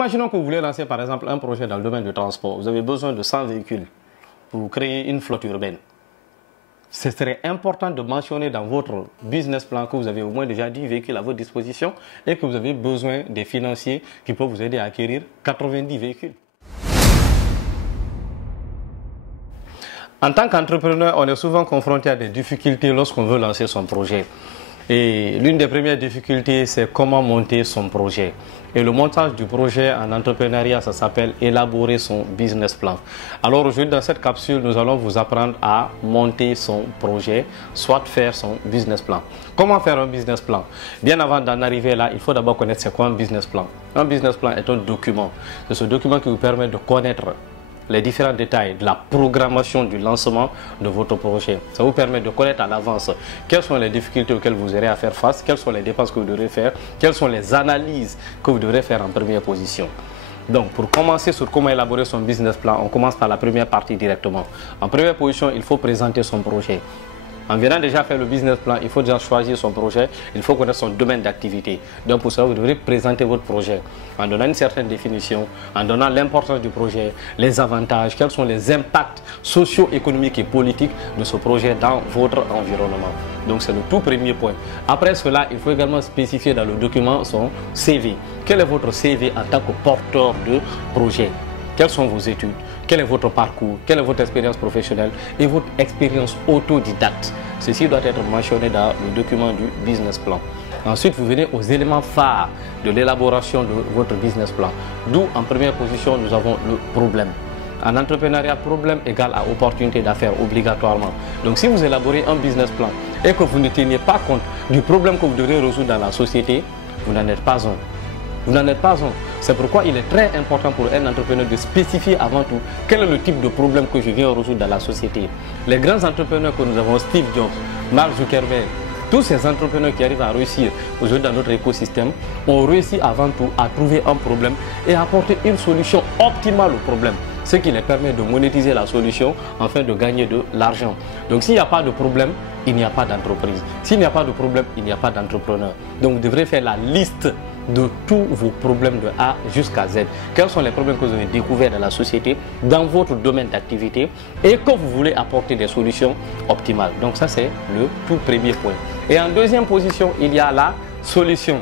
Imaginons que vous voulez lancer par exemple un projet dans le domaine du transport. Vous avez besoin de 100 véhicules pour créer une flotte urbaine. Ce serait important de mentionner dans votre business plan que vous avez au moins déjà 10 véhicules à votre disposition et que vous avez besoin des financiers qui peuvent vous aider à acquérir 90 véhicules. En tant qu'entrepreneur, on est souvent confronté à des difficultés lorsqu'on veut lancer son projet. Et l'une des premières difficultés, c'est comment monter son projet. Et le montage du projet en entrepreneuriat, ça s'appelle élaborer son business plan. Alors aujourd'hui, dans cette capsule, nous allons vous apprendre à monter son projet, soit faire son business plan. Comment faire un business plan? Bien avant d'en arriver là, il faut d'abord connaître c'est quoi un business plan. Un business plan est un document. C'est ce document qui vous permet de connaître les différents détails de la programmation du lancement de votre projet. Ça vous permet de connaître à l'avance quelles sont les difficultés auxquelles vous aurez à faire face, quelles sont les dépenses que vous devrez faire, quelles sont les analyses que vous devrez faire en première position. Donc, pour commencer sur comment élaborer son business plan, on commence par la première partie directement. En première position, il faut présenter son projet. En venant déjà faire le business plan, il faut déjà choisir son projet, il faut connaître son domaine d'activité. Donc pour cela, vous devrez présenter votre projet en donnant une certaine définition, en donnant l'importance du projet, les avantages, quels sont les impacts socio-économiques et politiques de ce projet dans votre environnement. Donc c'est le tout premier point. Après cela, il faut également spécifier dans le document son CV. Quel est votre CV en tant que porteur de projet? Quelles sont vos études? Quel est votre parcours? Quelle est votre expérience professionnelle et votre expérience autodidacte? Ceci doit être mentionné dans le document du business plan. Ensuite, vous venez aux éléments phares de l'élaboration de votre business plan. D'où, en première position, nous avons le problème. En entrepreneuriat, problème égale à opportunité d'affaires obligatoirement. Donc, si vous élaborez un business plan et que vous ne teniez pas compte du problème que vous devrez résoudre dans la société, vous n'en êtes pas un. Vous n'en êtes pas un. C'est pourquoi il est très important pour un entrepreneur de spécifier avant tout quel est le type de problème que je viens résoudre dans la société. Les grands entrepreneurs que nous avons, Steve Jobs, Mark Zuckerberg, tous ces entrepreneurs qui arrivent à réussir aujourd'hui dans notre écosystème ont réussi avant tout à trouver un problème et à apporter une solution optimale au problème. Ce qui les permet de monétiser la solution afin de gagner de l'argent. Donc s'il n'y a pas de problème, il n'y a pas d'entreprise. S'il n'y a pas de problème, il n'y a pas d'entrepreneur. Donc vous devrez faire la liste de tous vos problèmes de A jusqu'à Z. Quels sont les problèmes que vous avez découverts dans la société, dans votre domaine d'activité et que vous voulez apporter des solutions optimales. Donc ça c'est le tout premier point. Et en deuxième position, il y a la solution.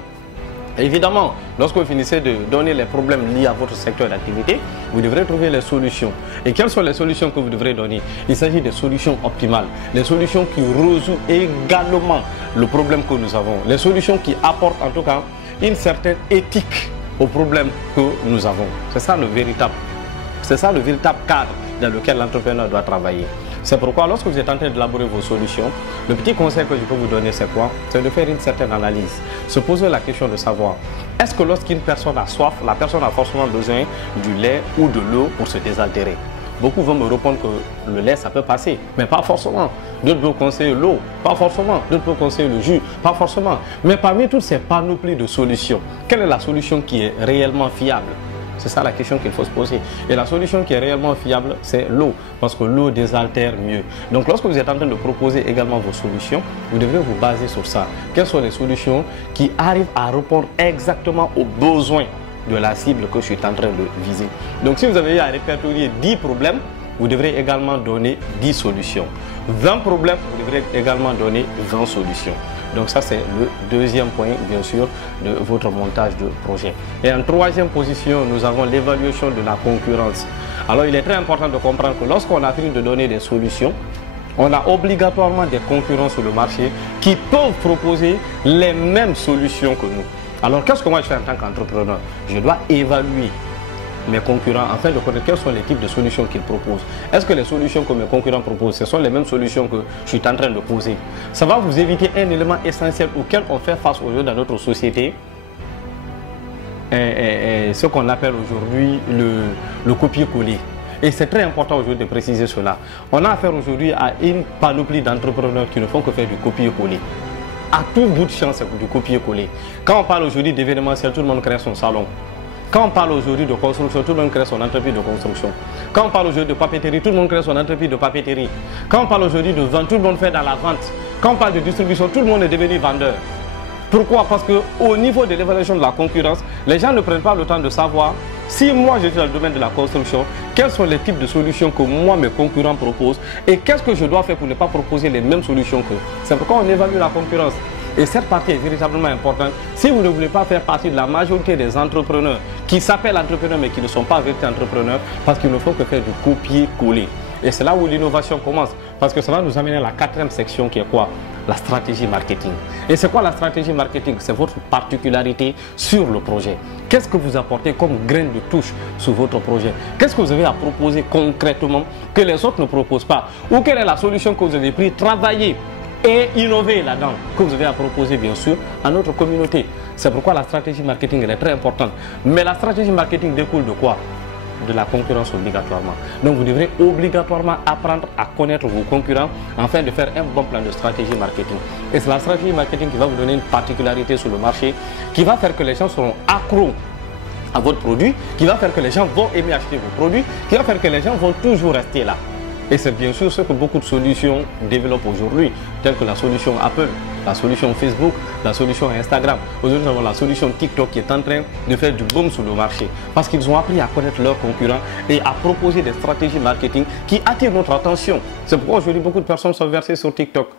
Évidemment, lorsque vous finissez de donner les problèmes liés à votre secteur d'activité, vous devrez trouver les solutions. Et quelles sont les solutions que vous devrez donner? Il s'agit des solutions optimales, les solutions qui résolvent également le problème que nous avons, les solutions qui apportent en tout cas une certaine éthique au problème que nous avons. C'est ça le véritable cadre dans lequel l'entrepreneur doit travailler. C'est pourquoi lorsque vous êtes en train d'élaborer vos solutions, le petit conseil que je peux vous donner, c'est quoi? C'est de faire une certaine analyse. Se poser la question de savoir, est-ce que lorsqu'une personne a soif, la personne a forcément besoin du lait ou de l'eau pour se désaltérer? Beaucoup vont me répondre que le lait, ça peut passer, mais pas forcément. D'autres peuvent conseiller l'eau, pas forcément. D'autres peuvent conseiller le jus, pas forcément. Mais parmi toutes ces panoplies de solutions, quelle est la solution qui est réellement fiable? C'est ça la question qu'il faut se poser. Et la solution qui est réellement fiable, c'est l'eau, parce que l'eau désaltère mieux. Donc lorsque vous êtes en train de proposer également vos solutions, vous devrez vous baser sur ça. Quelles sont les solutions qui arrivent à répondre exactement aux besoins de la cible que je suis en train de viser? Donc si vous avez eu à répertorier 10 problèmes, vous devrez également donner 10 solutions. 20 problèmes, vous devrez également donner 20 solutions. Donc ça c'est le deuxième point bien sûr de votre montage de projet. Et en troisième position, nous avons l'évaluation de la concurrence. Alors il est très important de comprendre que lorsqu'on a fini de donner des solutions, on a obligatoirement des concurrents sur le marché qui peuvent proposer les mêmes solutions que nous. Alors qu'est-ce que moi je fais en tant qu'entrepreneur? Je dois évaluer mes concurrents afin de connaître quels sont les types de solutions qu'ils proposent. Est-ce que les solutions que mes concurrents proposent, ce sont les mêmes solutions que je suis en train de poser? Ça va vous éviter un élément essentiel auquel on fait face aujourd'hui dans notre société, ce qu'on appelle aujourd'hui le copier-coller. Et c'est très important aujourd'hui de préciser cela. On a affaire aujourd'hui à une panoplie d'entrepreneurs qui ne font que faire du copier-coller. À tout bout de champ, c'est du copier-coller. Quand on parle aujourd'hui d'événementiel, tout le monde crée son salon. Quand on parle aujourd'hui de construction, tout le monde crée son entreprise de construction. Quand on parle aujourd'hui de papeterie, tout le monde crée son entreprise de papeterie. Quand on parle aujourd'hui de vente, tout le monde fait dans la vente. Quand on parle de distribution, tout le monde est devenu vendeur. Pourquoi? Parce qu'au niveau de l'évaluation de la concurrence, les gens ne prennent pas le temps de savoir si moi je suis dans le domaine de la construction, quels sont les types de solutions que moi mes concurrents proposent et qu'est-ce que je dois faire pour ne pas proposer les mêmes solutions qu'eux. C'est pourquoi on évalue la concurrence. Et cette partie est véritablement importante. Si vous ne voulez pas faire partie de la majorité des entrepreneurs qui s'appellent entrepreneurs mais qui ne sont pas vrais entrepreneurs, parce qu'il ne faut que faire du copier-coller. Et c'est là où l'innovation commence. Parce que ça va nous amener à la quatrième section qui est quoi? La stratégie marketing. Et c'est quoi la stratégie marketing? C'est votre particularité sur le projet. Qu'est-ce que vous apportez comme graine de touche sur votre projet? Qu'est-ce que vous avez à proposer concrètement que les autres ne proposent pas? Ou quelle est la solution que vous avez pris, travailler et innover là-dedans, que vous avez à proposer bien sûr à notre communauté? C'est pourquoi la stratégie marketing elle est très importante. Mais la stratégie marketing découle de quoi? De la concurrence obligatoirement. Donc vous devrez obligatoirement apprendre à connaître vos concurrents afin de faire un bon plan de stratégie marketing. Et c'est la stratégie marketing qui va vous donner une particularité sur le marché, qui va faire que les gens seront accros à votre produit, qui va faire que les gens vont aimer acheter vos produits, qui va faire que les gens vont toujours rester là. Et c'est bien sûr ce que beaucoup de solutions développent aujourd'hui, telles que la solution Apple, la solution Facebook, la solution Instagram. Aujourd'hui, nous avons la solution TikTok qui est en train de faire du boom sur le marché. Parce qu'ils ont appris à connaître leurs concurrents et à proposer des stratégies marketing qui attirent notre attention. C'est pourquoi aujourd'hui, beaucoup de personnes sont versées sur TikTok.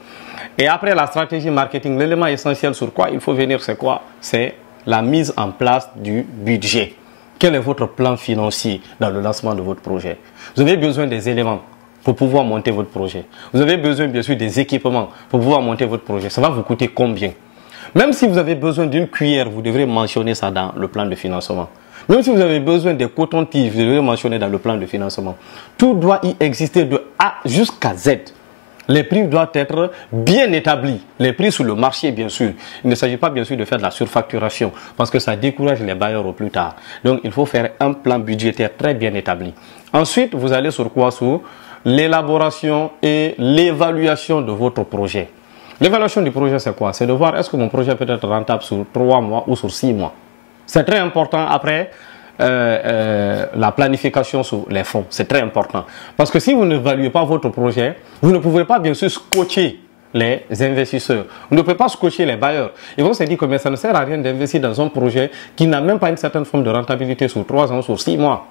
Et après la stratégie marketing, l'élément essentiel sur quoi il faut venir, c'est quoi? C'est la mise en place du budget. Quel est votre plan financier dans le lancement de votre projet? Vous avez besoin des éléments pour pouvoir monter votre projet. Vous avez besoin bien sûr des équipements pour pouvoir monter votre projet. Ça va vous coûter combien? Même si vous avez besoin d'une cuillère, vous devrez mentionner ça dans le plan de financement. Même si vous avez besoin des cotons-tiges, vous devrez mentionner dans le plan de financement. Tout doit y exister de A jusqu'à Z. Les prix doivent être bien établis. Les prix sur le marché, bien sûr. Il ne s'agit pas, bien sûr, de faire de la surfacturation parce que ça décourage les bailleurs au plus tard. Donc, il faut faire un plan budgétaire très bien établi. Ensuite, vous allez sur quoi? Sur l'élaboration et l'évaluation de votre projet. L'évaluation du projet, c'est quoi? C'est de voir est-ce que mon projet peut être rentable sur 3 mois ou sur 6 mois. C'est très important après la planification sur les fonds. C'est très important. Parce que si vous n'évaluez pas votre projet, vous ne pouvez pas bien sûr scotcher les investisseurs. Vous ne pouvez pas scotcher les bailleurs. Ils vont se dire que mais ça ne sert à rien d'investir dans un projet qui n'a même pas une certaine forme de rentabilité sur 3 ans, sur 6 mois.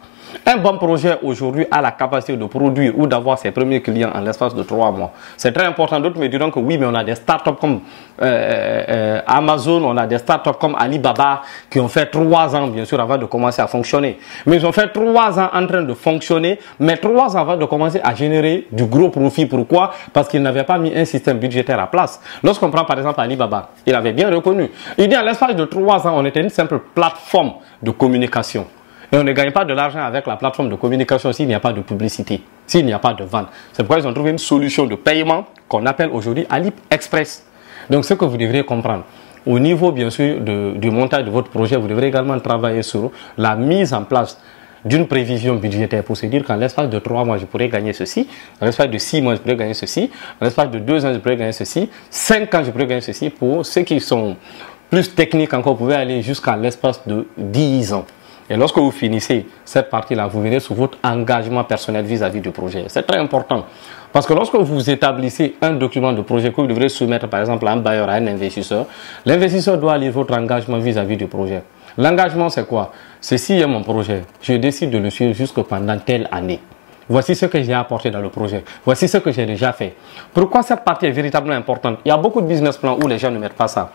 Un bon projet aujourd'hui a la capacité de produire ou d'avoir ses premiers clients en l'espace de 3 mois. C'est très important. D'autres me diront que oui, mais on a des startups comme Amazon, on a des startups comme Alibaba qui ont fait 3 ans, bien sûr, avant de commencer à fonctionner. Mais ils ont fait 3 ans en train de fonctionner, mais 3 ans avant de commencer à générer du gros profit. Pourquoi? Parce qu'ils n'avaient pas mis un système budgétaire à place. Lorsqu'on prend par exemple Alibaba, il avait bien reconnu. Il dit à l'espace de 3 ans, on était une simple plateforme de communication. Et on ne gagne pas de l'argent avec la plateforme de communication s'il n'y a pas de publicité, s'il n'y a pas de vente. C'est pourquoi ils ont trouvé une solution de paiement qu'on appelle aujourd'hui AliExpress. Donc ce que vous devriez comprendre, au niveau bien sûr du montage de votre projet, vous devrez également travailler sur la mise en place d'une prévision budgétaire pour se dire qu'en l'espace de 3 mois, je pourrais gagner ceci, en l'espace de 6 mois, je pourrais gagner ceci, en l'espace de 2 ans, je pourrais gagner ceci, 5 ans, je pourrais gagner ceci. Pour ceux qui sont plus techniques encore, vous pouvez aller jusqu'à l'espace de 10 ans. Et lorsque vous finissez cette partie-là, vous verrez sur votre engagement personnel vis-à-vis du projet. C'est très important. Parce que lorsque vous établissez un document de projet que vous devrez soumettre par exemple à un bailleur, à un investisseur, l'investisseur doit lire votre engagement vis-à-vis du projet. L'engagement, c'est quoi? C'est s'il y a mon projet, je décide de le suivre jusque pendant telle année. Voici ce que j'ai apporté dans le projet. Voici ce que j'ai déjà fait. Pourquoi cette partie est véritablement importante? Il y a beaucoup de business plans où les gens ne mettent pas ça.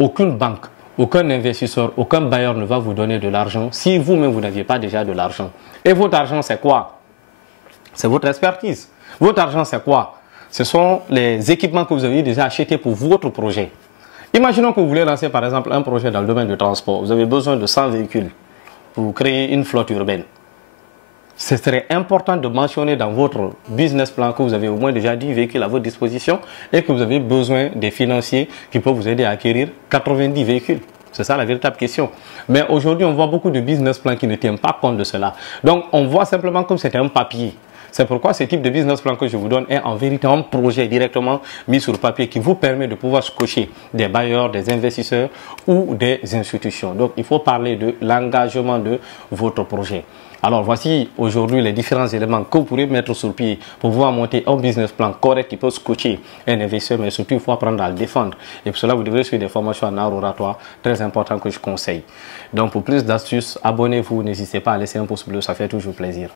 Aucune banque, aucun investisseur, aucun bailleur ne va vous donner de l'argent si vous-même vous n'aviez pas déjà de l'argent. Et votre argent, c'est quoi? C'est votre expertise. Votre argent, c'est quoi? Ce sont les équipements que vous avez déjà achetés pour votre projet. Imaginons que vous voulez lancer par exemple un projet dans le domaine du transport. Vous avez besoin de 100 véhicules pour créer une flotte urbaine. Ce serait important de mentionner dans votre business plan que vous avez au moins déjà 10 véhicules à votre disposition et que vous avez besoin des financiers qui peuvent vous aider à acquérir 90 véhicules. C'est ça la véritable question. Mais aujourd'hui, on voit beaucoup de business plans qui ne tiennent pas compte de cela. Donc, on voit simplement comme c'était un papier. C'est pourquoi ce type de business plan que je vous donne est en vérité un projet directement mis sur papier qui vous permet de pouvoir coacher des bailleurs, des investisseurs ou des institutions. Donc, il faut parler de l'engagement de votre projet. Alors, voici aujourd'hui les différents éléments que vous pourrez mettre sur pied pour pouvoir monter un business plan correct qui peut coacher un investisseur, mais surtout, il faut apprendre à le défendre. Et pour cela, vous devrez suivre des formations en art oratoire très importantes que je conseille. Donc, pour plus d'astuces, abonnez-vous, n'hésitez pas à laisser un pouce bleu, ça fait toujours plaisir.